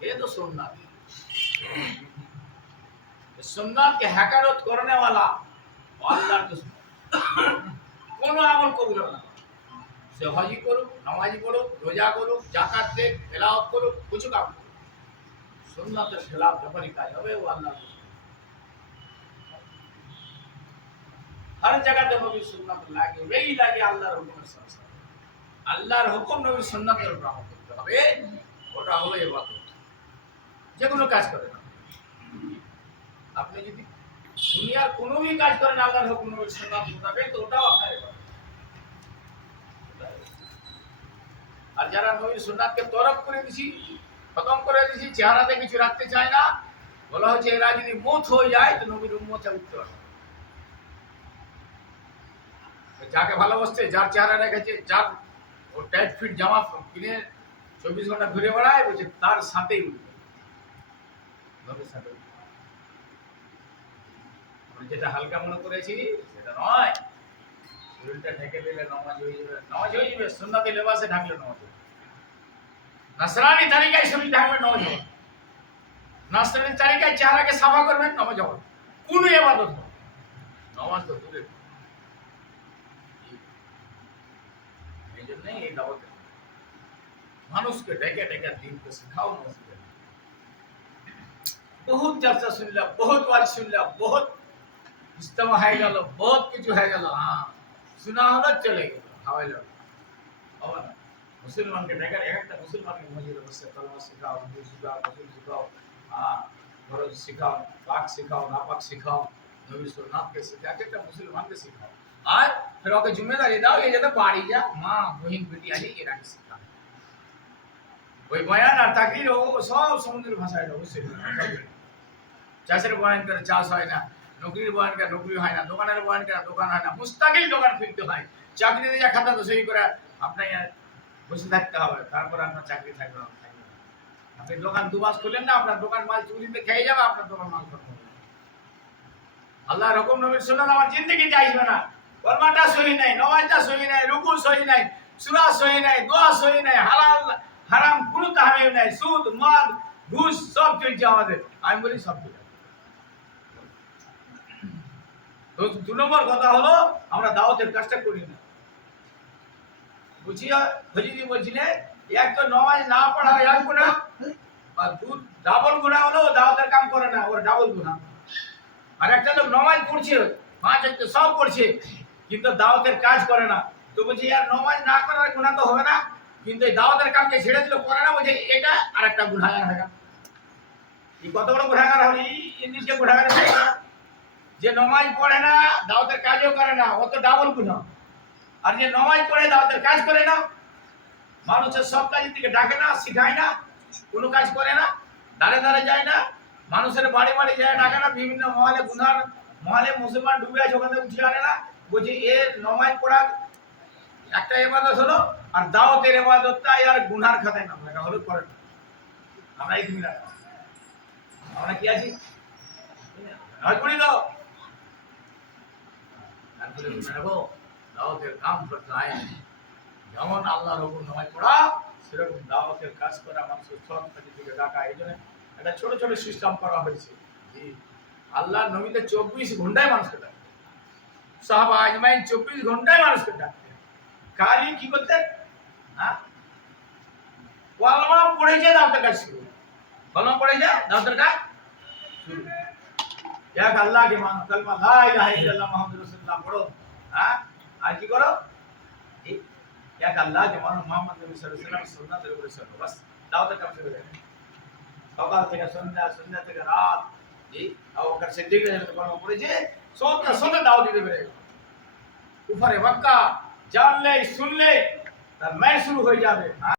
ये तो सुन्नत सुन्नत के हकारत करने वाला अल्लाहर दुश्मन কোনো আমল কবুল হবে না সে হজি করুক নামাজি পড়ুক রোজা করুক জাকাত দেখ তেলাওয়াত করুক কিছু কাম করুক সুন্নাতের খেলাফ যখনই কাজ হবে ও আল্লাহর দুশ্মন हर जगह तो नबी सुन्नत लागे वही लागे আল্লাহর হুকুমের সাথে আল্লাহর হুকুম নবীর সুন্নাতের উপর আমল করতে হবে ওটা হলো ইবাদত যে কোনো কাজ করেন আপনি যদি দুনিয়ার কোনো भी কাজ করেন আল্লাহর হুকুম নবীর সুন্নাত মোতাবেক তো ওটাও আপনার ইবাদত আর যারা নবীর সুন্নাতকে তরক করে দিছি খতম করে দিছি চেহারাতে কিছু রাখতে চায় না বলা হচ্ছে এরা যদি মউত হয়ে যায় তো নবীর উম্মতে উঠতে পারবে যাকে ভালোবাসছে যার চেহারা রেখেছে যার ও টাইট ফিট জামা কিনে 24 ঘন্টা ঘুরে বেড়ায় বলছে তার সাথেই উঠবে নবীর সাথে আমরা যেটা হালকা মনে করেছি সেটা নয় শরীরটা ঢেকে দিলে নামাজ হয়ে যাবে সুন্নতি লেবাসে ঢাকলে নামাজ হবে নাসরানি তরিকায় শরীর ঢাকবে নামাজ হবে নাসরানি তরিকায় চেহারাকে সাফা করবেন নামাজ হবে কোন ইবাদত হবে নামাজ তো দূরে नहीं ये दावत मानुष के डेके डेके दिन को सिखाओ मस्जिद बहुत चर्चा सुन लिया बहुत बार सुन लिया बहुत इज्तिमा है गलो बहुत कुछ है गलो हां सुना होगा चले गए हवाई लो और मुसलमान के डेके एक मुसलमान के मस्जिद में से कलमा सिखाओ हिंदू सिखाओ मुस्लिम सिखाओ हां फर्ज सिखाओ पाक सिखाओ नापाक सिखाओ नबी सुन्नत के सिखा के मुसलमान के सिखाओ আর फिर ওকে जिम्मेदारी দাও এই যেটা বাড়ি যা মা বহিন বেটি আছে এরা কি শিখা ওই বয়ান আর তাকরীর ও সব সমুদ্রের ভাষায় অবশ্যই চাষের বয়ান করে চাষ হয় না নকরির বয়ান করে নকরি হয় না দোকানের বয়ান করে দোকান হয় না মুস্তাকিল দোকান খুলতে হয় চাকরি দিয়ে খাতা তো সই করে আপনি বসে থাকতে হবে তারপর আপনার চাকরি থাকবে না আপনি দোকান দু মাস খুলেন না আপনার দোকান মাল চুরিতে খেয়ে যাবে আপনার দোকান মাল করতে হবে আল্লাহর হুকুম নবীর সুন্নাত আমার জিন্দেগিতে আসবে না কলমাটা সহি নাই নামাজটা সহি নাই রুকু সহি নাই সূরা সহি নাই দোয়া সহি নাই হালাল হারাম কোনো তাহমিল নাই সুদ মদ ঘুষ সব চলছে আমাদের আমি বলি সব ঠিক আছে তো দু নম্বর কথা হলো আমরা দাওয়াতের কাজটা করি না বুঝিয়া হজিদি বলছিলেন এক তো নামাজ না পড়া এক গুনাহ আর দু ডাবল গুনাহ হলো দাওয়াতের কাম করে না ওর ডাবল গুনাহ আর একটা লোক নামাজ পড়ছে পাঁচ ওয়াক্ত সব পড়ছে কিন্তু দাওয়াতের কাজ করে না তো বলছি यार নামাজ না করার গুনাহ তো হবে না কিন্তু এই দাওয়াতের কাজকে ছেড়ে দিল করে না বলছে এটা আরেকটা গুনাহগার হবে এই কত বড় গুনাহগার হলো এই নিচে গুনাহগার হবে যে নামাজ পড়ে না দাওয়াতের কাজও করে না ও তো ডাবল গুনাহ আর যে নামাজ পড়ে দাওয়াতের কাজ করে না মানুষের সব কাজ থেকে ডাকে না শিখায় না কোনো কাজ করে না দাঁড়ে দাঁড়ে যায় না মানুষের বাড়ি বাড়ি যায় ডাকে না বিভিন্ন মহলে গুনাহ মহলে মুসলমান ডুবে আছে ওখানে উঠে আনে না বলছে এর নামাজ পড়া একটা ইবাদত হলো আর দাওয়াতের ইবাদতটা আর গুনার খাতায় নাম লেখা হলো করে না আমরা এই তুমি রাখা আমরা কি আছি নামাজ পড়ি দাও তারপরে রাখো দাওয়াতের কাম করতে হয় যেমন আল্লাহর হুকুম নামাজ পড়া সেরকম দাওয়াতের কাজ করা মানুষের সব কাজে থেকে ডাকা এই জন্য একটা ছোট ছোট সিস্টেম করা হয়েছে জি আল্লাহ নবীতে 24 ঘন্টায় মানুষকে ডাকে সাহাবা আজমাইন 24 ঘন্টায় মানুষকে ডাকতেন খালি কি করতেন হ্যাঁ কলমা পড়েছে দাওয়াতের কাজ শুরু কলমা পড়েছে দাওয়াতের কাজ শুরু এক আল্লাহকে মানো কলমা লা ইলাহা ইল্লাল্লাহ মুহাম্মাদুর রাসূলুল্লাহ পড়ো হ্যাঁ আর কি করো এক আল্লাহকে মানো মুহাম্মদ নবী সাল্লাল্লাহু আলাইহি ওয়াসাল্লাম সুন্নাতের উপরে চলো বাস দাওয়াতের কাজ শুরু হয়ে গেল সকাল থেকে সন্ধ্যা সন্ধ্যা থেকে রাত জি আবু বকর সিদ্দিক রাদিয়াল্লাহু আনহু পড়েছে সবটা সঙ্গে দাওয়াত দিতে বেরিয়ে গেল কুফারে মক্কা জানলে শুনলে তার মার শুরু হয়ে যাবে